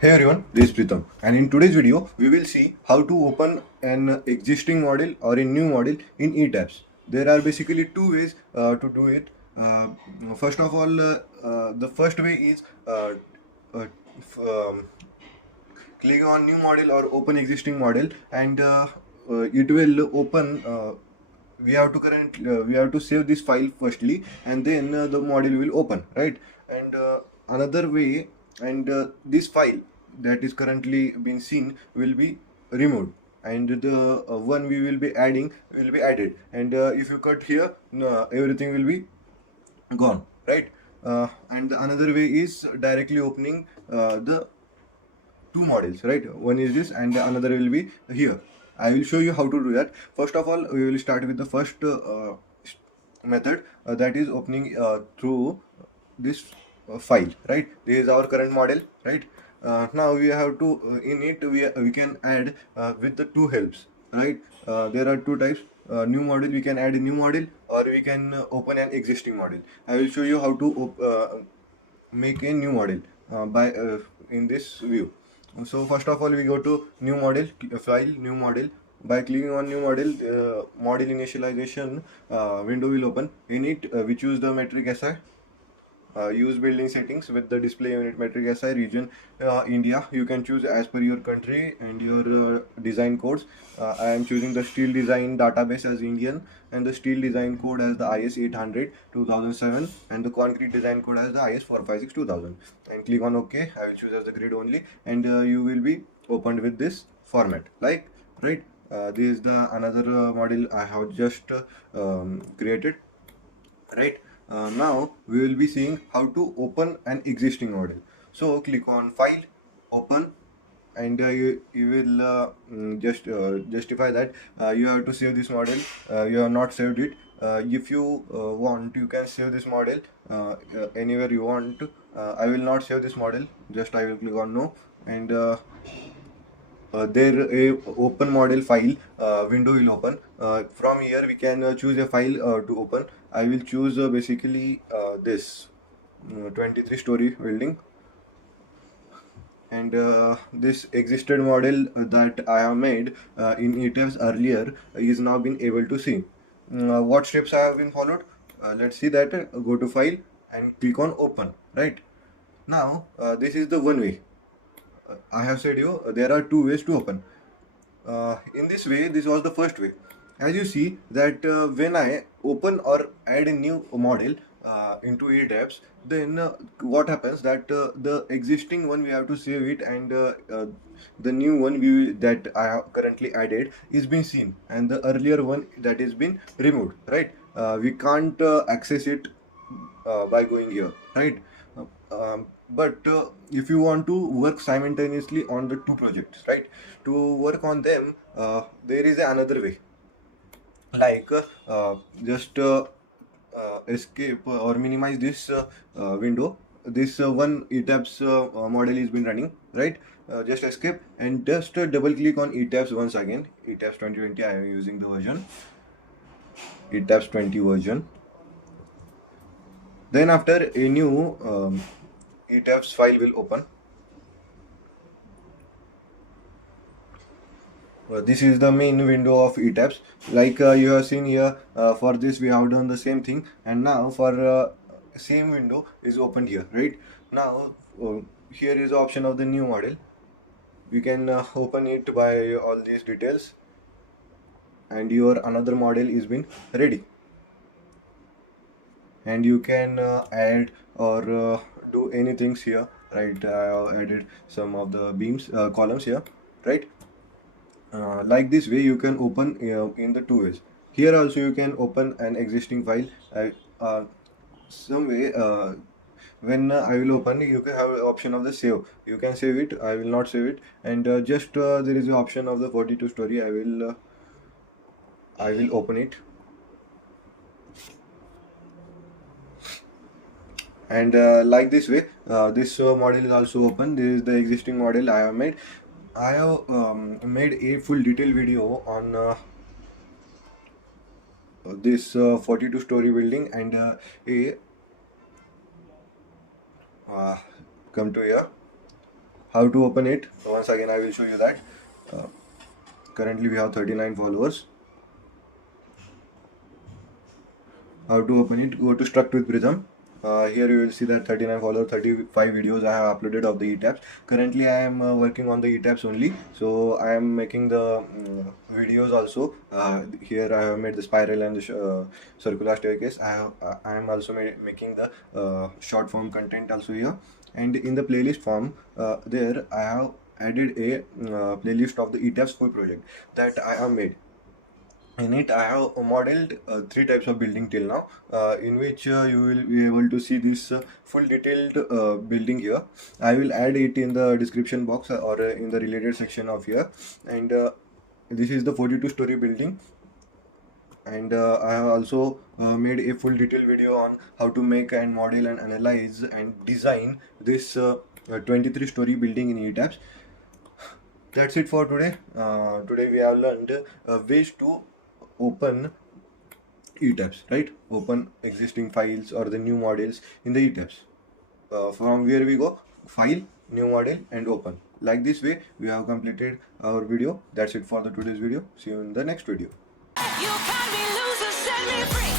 Hey everyone, this is Pritam, and in today's video we will see how to open an existing model or a new model in ETABS. There are basically two ways to do it. First of all, the first way is uh, f- um, click on new model or open existing model, and it will open. We have to save this file firstly, and then the model will open, right? And another way, and this file that is currently being seen will be removed, and the one we will be adding will be added. And if you cut here, no, everything will be gone, right? And the another way is directly opening the two models, right? One is this and the another will be here. I will show you how to do that. First of all, we will start with the first method, that is opening through this file, right? This is our current model, right? Now we have to in it we can add with the two helps, right? There are two types. New model, we can add a new model, or we can open an existing model. I will show you how to make a new model by in this view. So first of all, we go to new model, file, new model. By clicking on new model, model initialization window will open. In it, we choose the metric SI. Use building settings with the display unit metric SI region India. You can choose as per your country and your design codes. I am choosing the steel design database as Indian, and the steel design code as the IS 800 2007, and the concrete design code as the IS 456 2000. And click on OK. I will choose as the grid only, and you will be opened with this format, like, right? This is the another model I have just created, right? Now we will be seeing how to open an existing model. So click on file, open, and you will just justify that you have to save this model. You have not saved it. If you want, you can save this model anywhere you want. I will not save this model, just I will click on no, and there a open model file window will open. From here we can choose a file to open. I will choose basically this 23 story building, and this existed model that I have made in ETABS earlier is now been able to see. What steps I have been followed? Let's see that. Go to file and click on open, right? Now this is the one way. I have said you there are two ways to open. In this way, this was the first way. As you see that when I open or add a new model into ETABS, then what happens that the existing one we have to save it, and the new one that I have currently added is being seen, and the earlier one that is been removed, right? We can't access it by going here, right? But if you want to work simultaneously on the two projects, right, to work on them, there is another way, like just escape or minimize this window. This one ETABS model is been running, right? Just escape and just double click on ETABS once again. ETABS 2020, I am using the version ETABS 20 version. Then after a new ETABS file will open. This is the main window of ETABS. Like you have seen here, for this we have done the same thing, and now for same window is opened here, right? Now here is the option of the new model. We can open it by all these details, and your another model is been ready, and you can add or do anything here, right? I have added some of the beams columns here, right? Like this way you can open in the two ways. Here also you can open an existing file. Some way when I will open, you can have option of the save. You can save it. I will not save it, and just there is the option of the 42 story. I will open it, and like this way this model is also open. This is the existing model I have made. I have made a full detail video on this 42 story building, and a come to here. how to open it. Once again I will show you that. Currently we have 39 followers. How to open it? Go to struct with Prism. Here you will see that 39 followers, 35 videos I have uploaded of the ETABS. Currently I am working on the ETABS only, so I am making the videos also. Here I have made the spiral and the circular staircase. I am also making the short form content also here, and in the playlist form there I have added a playlist of the ETABS full project that I have made. In it I have modeled three types of building till now, in which you will be able to see this full detailed building here. I will add it in the description box or in the related section of here. And this is the 42 story building, and I have also made a full detailed video on how to make and model and analyze and design this 23 story building in ETABS. That's it for today. Today we have learned ways to open ETABS, right? Open existing files or the new models in the ETABS. From where we go, file, new model, and open. Like this way, we have completed our video. That's it for the today's video. See you in the next video. You can be loser, set me free.